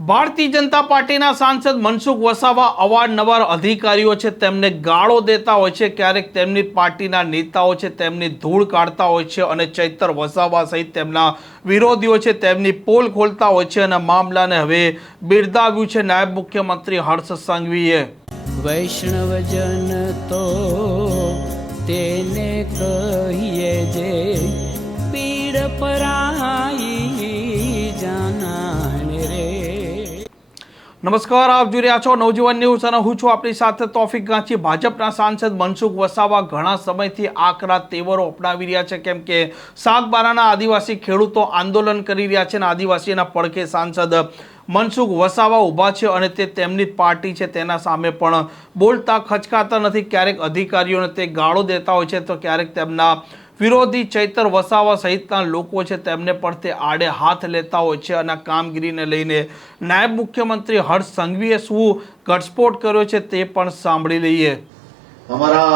ભારતીય જનતા પાર્ટીના સાંસદ મનસુખ વસાવા અવારનવાર અધિકારીઓ છે તેમને ગાળો દેતા હોય છે, ક્યારેક તેમની પાર્ટીના નેતાઓ છે તેમની ધૂળ કાઢતા હોય છે અને ચૈતર વસાવા સહિત તેમના વિરોધીઓ છે તેમની પોલ ખોલતા હોય છે અને મામલાને હવે બિરદાવ્યું છે નાયબ મુખ્યમંત્રી હર્ષ સંઘવીએ। વૈષ્ણવજન તો તેને કહીએ જે પીડ પરાઈ જાનાને રે। નમસ્કાર, આપ જોઈ રહ્યા છો નવજીવન ન્યૂઝ અને હું છું આપણી સાથે તોફિક ગાંચી। ભાજપના સાંસદ મનસુખ વસાવા ઘણા સમયથી આકરા તેવરો અપનાવી રહ્યા છે, કેમ કે સાગબારાના આદિવાસી ખેડૂતો આંદોલન કરી રહ્યા છે અને આદિવાસીના પડખે સાંસદ મનસુખ વસાવા ઊભા છે અને તે તેમની પાર્ટી છે તેના સામે પણ બોલતા ખચકાતા નથી। ક્યારેક અધિકારીઓને તે ગાળો દેતા હોય છે તો ક્યારેક તેમના વિરોધી ચૈતર વસાવા સહિતના લોકો છે તેમને પણ તે આડે હાથ લેતા હોય છે અને કામગીરીને લઈને નાયબ મુખ્યમંત્રી હર્ષ સંઘવીએ શું ઘટસ્ફોટ કર્યો છે તે પણ સાંભળી લઈએ। हमारा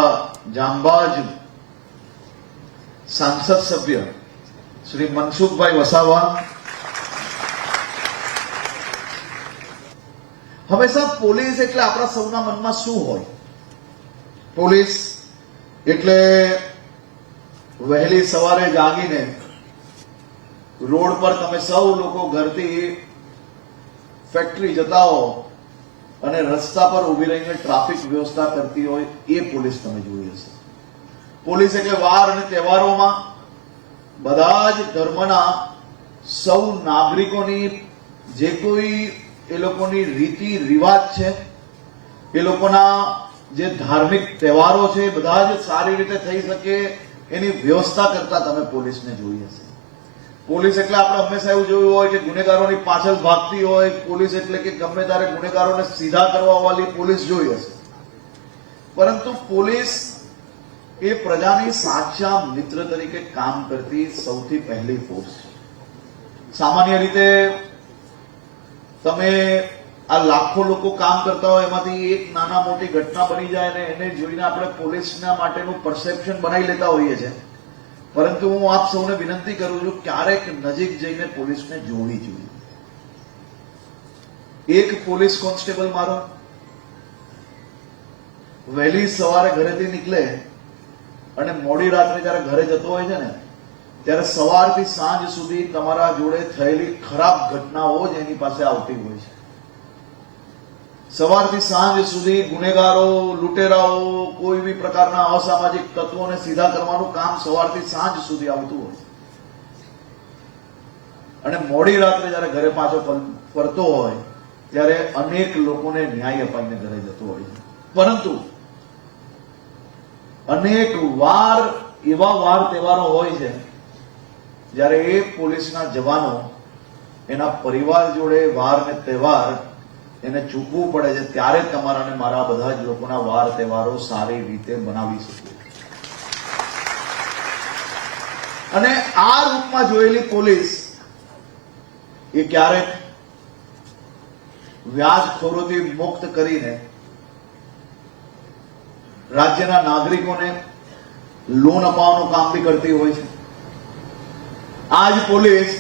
जांबाज सांसद सभ्य श्री मनसुखभाई वसावा हमेशा पोलीस એટલે આપણા સૌના મનમાં શું હોય? પોલીસ એટલે વહેલી સવારે જાગીને રોડ પર તમે સૌ લોકો ઘરથી ફેક્ટરી જતા હો અને રસ્તા પર ઊભી રહીને ટ્રાફિક વ્યવસ્થા કરતી હોય એ પોલીસ તમે જોઈ હશે। પોલીસ એટલે વાર અને તહેવારોમાં બધા જ ધર્મના સૌ નાગરિકોની જે કોઈ એ લોકોની રીતિ રિવાજ છે, એ લોકોના જે ધાર્મિક તહેવારો છે બધા જ સારી રીતે થઈ શકે એની વ્યવસ્થા કરતા તમે પોલીસને જોઈ હશે। પોલીસ એટલે આપણે હંમેશા એવું જોયું હોય કે ગુનેગારોની પાછળ ભાગતી હોય, પોલીસ એટલે કે ગમે ત્યારે ગુનેગારોને સીધા કરવા વાળી પોલીસ જોઈ હશે, પરંતુ પોલીસ એ પ્રજાની સાચા મિત્ર તરીકે કામ કરતી સૌથી પહેલી ફોર્સ છે। સામાન્ય રીતે તમે આ લાખો લોકો કામ કરતા હોય એમાંથી એક નાના મોટી ઘટના બની જાય ને એને જોઈને આપણે પોલીસના માટેનું પરસેપ્શન બનાવી લેતા હોઈએ છીએ, પરંતુ હું આપ સૌને વિનંતી કરું છું ક્યારેક નજીક જઈને પોલીસને જોવી જોઈએ। એક પોલીસ કોન્સ્ટેબલ મારો વહેલી સવારે ઘરેથી નીકળે અને મોડી રાત્રે જયારે ઘરે જતો હોય છે ને ત્યારે સવારથી સાંજ સુધી તમારા જોડે થયેલી ખરાબ ઘટનાઓ જ એની પાસે આવતી હોય છે। સવારથી સાંજ સુધી ગુનેગારો, લૂંટેરાઓ, કોઈ બી પ્રકારના અસામાજિક તત્વોને સીધા કરવાનું કામ સવારથી સાંજ સુધી આવતું હોય છે અને મોડી રાત્રે જયારે ઘરે પાછો ફરતો હોય ત્યારે અનેક લોકોને ન્યાય અપાઈને ઘરે જતો હોય છે, પરંતુ અનેક વાર એવા વાર તહેવારો હોય છે જ્યારે એ પોલીસના જવાનો એના પરિવાર જોડે વાર ને તહેવાર એને ચૂકવવું પડે છે, ત્યારે તમારા ને મારા બધા જ લોકોના વાર તહેવારો સારી રીતે બનાવી શકીએ। અને આ રૂપમાં જોયેલી પોલીસ એ ક્યારેક વ્યાજખોરોથી મુક્ત કરીને રાજ્યના નાગરિકોને લોન અપાવવાનું કામ બી કરતી હોય છે। આજ પોલીસ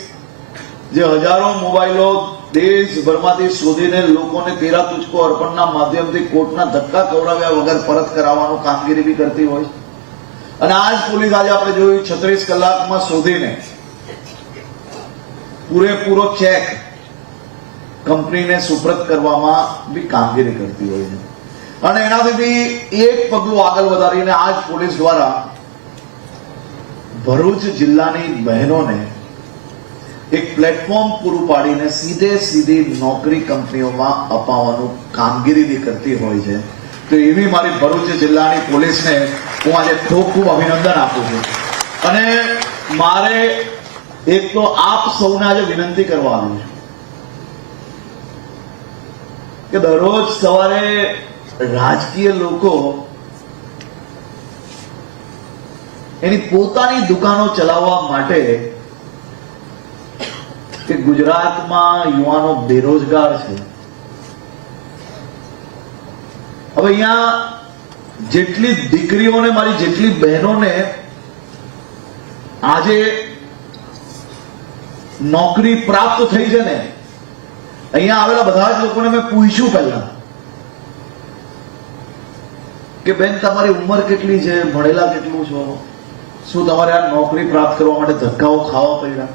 જે હજારો મોબાઈલો દેશભરમાંથી શોધીને લોકોને તેરા તુજકો અર્પણના માધ્યમથી કોર્ટના ધક્કા ખવડાવ્યા વગર પરત કરાવવાનું કામગીરી બી કરતી હોય છે। અને આજ પોલીસ આજે આપણે જોયું 36 કલાકમાં શોધીને પૂરેપૂરો ચેક કંપનીને સુપ્રત કરવામાં બી કામગીરી કરતી હોય છે। અને એનાથી બી એક પગલું આગળ વધારીને આજ પોલીસ દ્વારા ભરૂચ જિલ્લાની બહેનોને એક પ્લેટફોર્મ પૂરું પાડીને સીધી નોકરી કંપનીઓમાં અપાવવાનું કામગીરી બી કરતી હોય છે। તો એવી મારી ભરૂચ જિલ્લાની પોલીસને હું આજે ખૂબ ખૂબ અભિનંદન આપું છું। અને મારે એક તો આપ સૌને આજે વિનંતી કરવા આવ્યું છું કે દરરોજ સવારે રાજકીય લોકો એની પોતાની દુકાનો ચલાવવા માટે કે ગુજરાતમાં યુવાનો બેરોજગાર છે, હવે અહીંયા જેટલી દીકરીઓને, મારી જેટલી બહેનોને આજે નોકરી પ્રાપ્ત થઈ છે ને અહીંયા આવેલા બધા જ લોકોને મેં પૂછ્યું પહેલા કે બેન તમારી ઉંમર કેટલી છે, ભણેલા કેટલું છો, શું તમારે આ નોકરી પ્રાપ્ત કરવા માટે ધક્કાઓ ખાવા પડ્યા?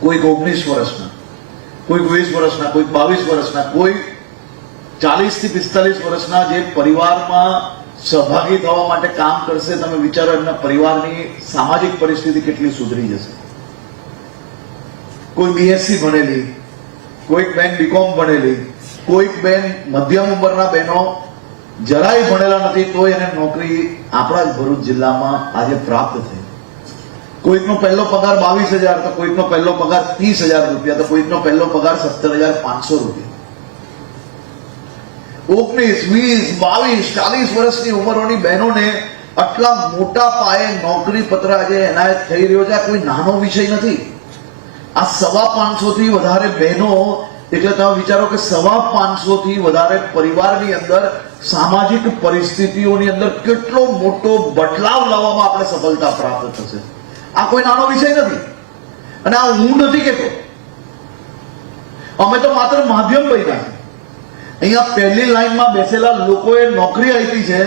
કોઈક 19 વર્ષના, કોઈક 20 વર્ષના, કોઈક 22 વર્ષના, કોઈ 40 થી 45 વર્ષના જે પરિવારમાં સહભાગી થવા માટે કામ કરશે, તમે વિચારો એમના પરિવારની સામાજિક પરિસ્થિતિ કેટલી સુધરી જશે. કોઈ બીએસસી ભણેલી, કોઈક બેન બીકોમ ભણેલી, કોઈક બેન મધ્યમ ઉંમરના બહેનો જરાય ભણેલા નથી તો એને નોકરી આપણા જ ભરૂચ જિલ્લામાં આજે પ્રાપ્ત થઈ. કોઈકનો પહેલો પગાર 22,000 તો કોઈકનો પહેલો પગાર 30,000 રૂપિયા તો કોઈકનો પહેલો પગાર 17,500 રૂપિયા. 19, 20, 22, 40 વર્ષની ઉંમરોની બહેનોને આટલા મોટા પાયે નોકરી પત્ર આજે એનાયત થઈ રહ્યો છે. આ કોઈ નાનો વિષય નથી. આ 550 થી વધારે બહેનો, એટલે તમે વિચારો કે 550 થી વધારે પરિવારની અંદર સામાજિક પરિસ્થિતિઓની અંદર કેટલો મોટો બદલાવ લાવવામાં આપણે સફળતા પ્રાપ્ત થશે. આ કોઈ નાનો વિષય નથી. અને આ હું નથી કહેતો, અમે તો માત્ર માધ્યમ બન્યા. અહીંયા પહેલી લાઈનમાં બેસેલા લોકોએ નોકરી આપી છે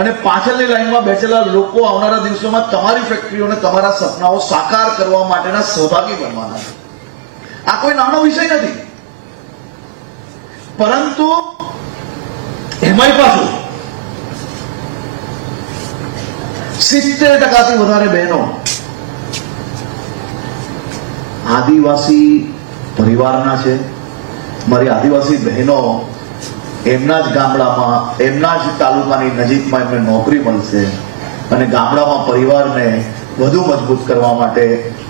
અને પાછળની લાઈનમાં બેસેલા લોકો આવનારા દિવસોમાં તમારી ફેક્ટરીઓને તમારા સપનાઓ સાકાર કરવા માટેના સહભાગી બનવાના છે. આ કોઈ નાનો વિષય નથી. પરંતુ એમાંય પાછું 70% થી વધારે બહેનો આદિવાસી પરિવારના છે. મારી આદિવાસી બહેનો એમના જ ગામડામાં, એમના જ તાલુકાની નજીકમાં એમને નોકરી મળશે અને ગામડામાં પરિવારને વધુ મજબૂત કરવા માટે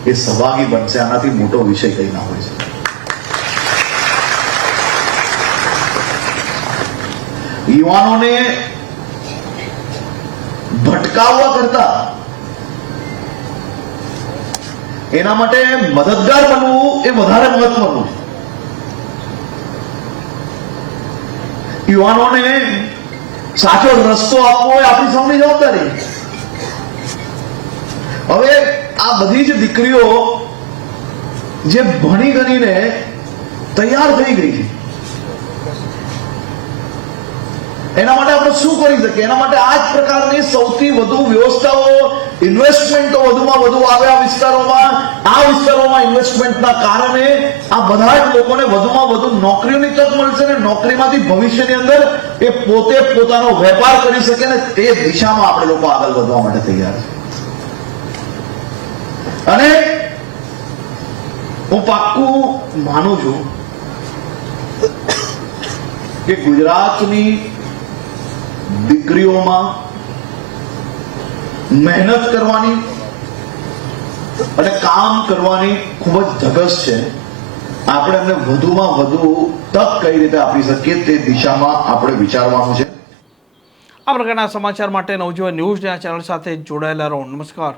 એ સહભાગી બનશે. આનાથી મોટો વિષય કઈ ના હોય છે. યુવાનોને ભટકાવવા કરતા એના માટે મદદગાર બનવું એ વધારે મહત્વનું છે. યુવાનોને સાચો રસ્તો આપવો એ આપણી સૌની જવાબદારી. હવે આ બધી જ દીકરીઓ જે ભણી ગણીને તૈયાર થઈ ગઈ છે, એના માટે આપણે શું કરી શકીએ? એના માટે આ જ પ્રકારની સૌથી વધુ વ્યવસ્થાઓ, ઇન્વેસ્ટમેન્ટો વધુમાં વધુ આવે આ વિસ્તારોમાં. આ વિસ્તારોમાં ઇન્વેસ્ટમેન્ટના કારણે આ બધા જ લોકોને વધુમાં વધુ નોકરીઓની તક મળશે ને નોકરીમાંથી ભવિષ્યની અંદર એ પોતે પોતાનો વેપાર કરી શકે ને તે દિશામાં આપણે લોકો આગળ વધવા માટે તૈયાર છે. અને હું પાક્કું માનું છું કે ગુજરાતની દીકરીઓમાં મહેનત કરવાની અને કામ કરવાની ખૂબ જ ધગશ છે. આપણે એમને વધુમાં વધુ તક કઈ રીતે આપી શકીએ તે દિશામાં આપણે વિચારવાનું છે. આ પ્રકારના સમાચાર માટે નવજીવન ન્યૂઝ ચેનલ સાથે જોડાયેલા રહો. નમસ્કાર.